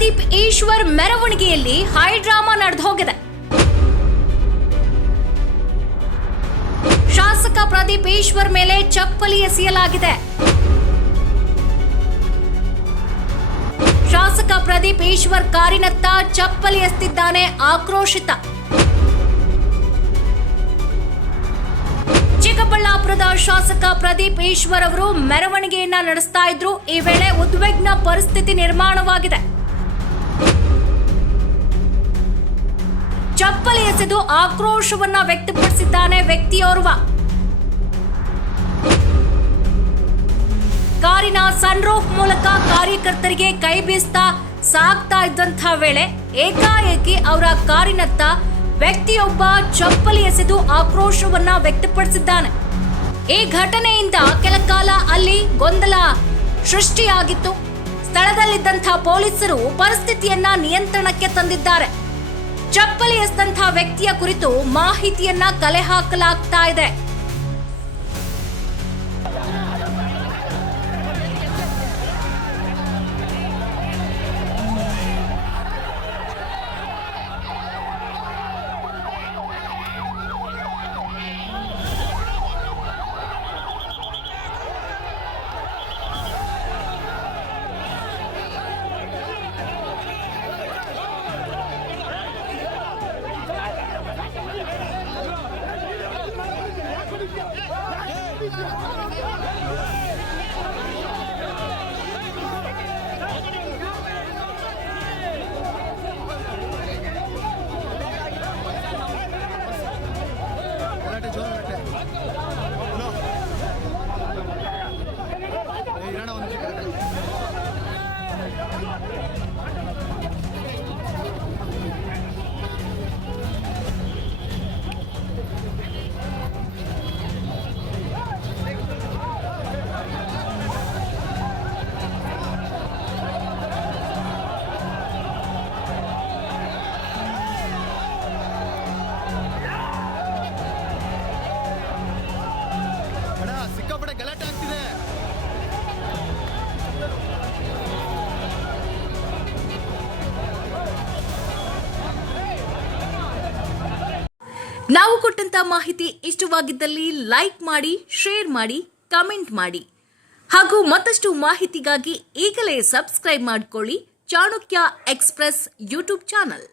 ಪ್ರದೀಪ್ ಈಶ್ವರ್ ಮೆರವಣಿಗೆಯಲ್ಲಿ high drama ನಡೆದು ಹೋಗಿದೆ. ಶಾಸಕ ಪ್ರದೀಪ್ ಈಶ್ವರ್ ಮೇಲೆ ಚಪ್ಪಲಿ ಎಸೆಯಲಾಗಿದೆ. ಶಾಸಕ ಪ್ರದೀಪ್ ಈಶ್ವರ್ ಕಾರಿನತ್ತ ಚಪ್ಪಲಿ ಎಸೆದಿದ್ದಾನೆ ಆಕ್ರೋಶಿತ. ಚಿಕ್ಕಬಳ್ಳಾಪುರದ ಶಾಸಕ ಪ್ರದೀಪ್ ಈಶ್ವರ್ ಅವರು ಮೆರವಣಿಗೆಯನ್ನ ನಡೆಸ್ತಾ ಇದ್ರು. ಈ ವೇಳೆ ಉದ್ವಿಗ್ನ ಪರಿಸ್ಥಿತಿ ನಿರ್ಮಾಣವಾಗಿದೆ. ಚಪ್ಪಲಿ ಎಸೆದು ಆಕ್ರೋಶವನ್ನ ವ್ಯಕ್ತಪಡಿಸಿದ್ದಾನೆ ವ್ಯಕ್ತಿಯೋರ್ವ. ಕಾರಿನ ಸನ್ರೂಫ್ ಮೂಲಕ ಕಾರ್ಯಕರ್ತರಿಗೆ ಕೈ ಬೀಸ್ತಾ ಸಾಗ್ತಾ ಇದ್ದಂತಹ ವೇಳೆ ಏಕಾಏಕಿ ಅವರ ಕಾರಿನತ್ತ ವ್ಯಕ್ತಿಯೊಬ್ಬ ಚಪ್ಪಲಿ ಎಸೆದು ಆಕ್ರೋಶವನ್ನ ವ್ಯಕ್ತಪಡಿಸಿದ್ದಾನೆ. ಈ ಘಟನೆಯಿಂದ ಕೆಲ ಕಾಲ ಅಲ್ಲಿ ಗೊಂದಲ ಸೃಷ್ಟಿಯಾಗಿತ್ತು. ಸ್ಥಳದಲ್ಲಿದ್ದಂತಹ ಪೊಲೀಸರು ಪರಿಸ್ಥಿತಿಯನ್ನ ನಿಯಂತ್ರಣಕ್ಕೆ ತಂದಿದ್ದಾರೆ. ಚಪ್ಪಲಿ ಎಸೆದಂತಹ ವ್ಯಕ್ತಿಯ ಕುರಿತು ಮಾಹಿತಿಯನ್ನ ಕಲೆ ಹಾಕಲಾಗ್ತಾ ಇದೆ. ನಾವು ಕೊಟ್ಟಂತ ಮಾಹಿತಿ ಇಷ್ಟವಾಗಿದ್ದಲ್ಲಿ ಲೈಕ್ ಮಾಡಿ, ಶೇರ್ ಮಾಡಿ, ಕಮೆಂಟ್ ಮಾಡಿ ಹಾಗೂ ಮತ್ತಷ್ಟು ಮಾಹಿತಿಗಾಗಿ ಈಗಲೇ ಸಬ್ಸ್ಕ್ರೈಬ್ ಮಾಡಿಕೊಳ್ಳಿ ಚಾಣಕ್ಯ ಎಕ್ಸ್‌ಪ್ರೆಸ್ ಯೂಟ್ಯೂಬ್ ಚಾನಲ್.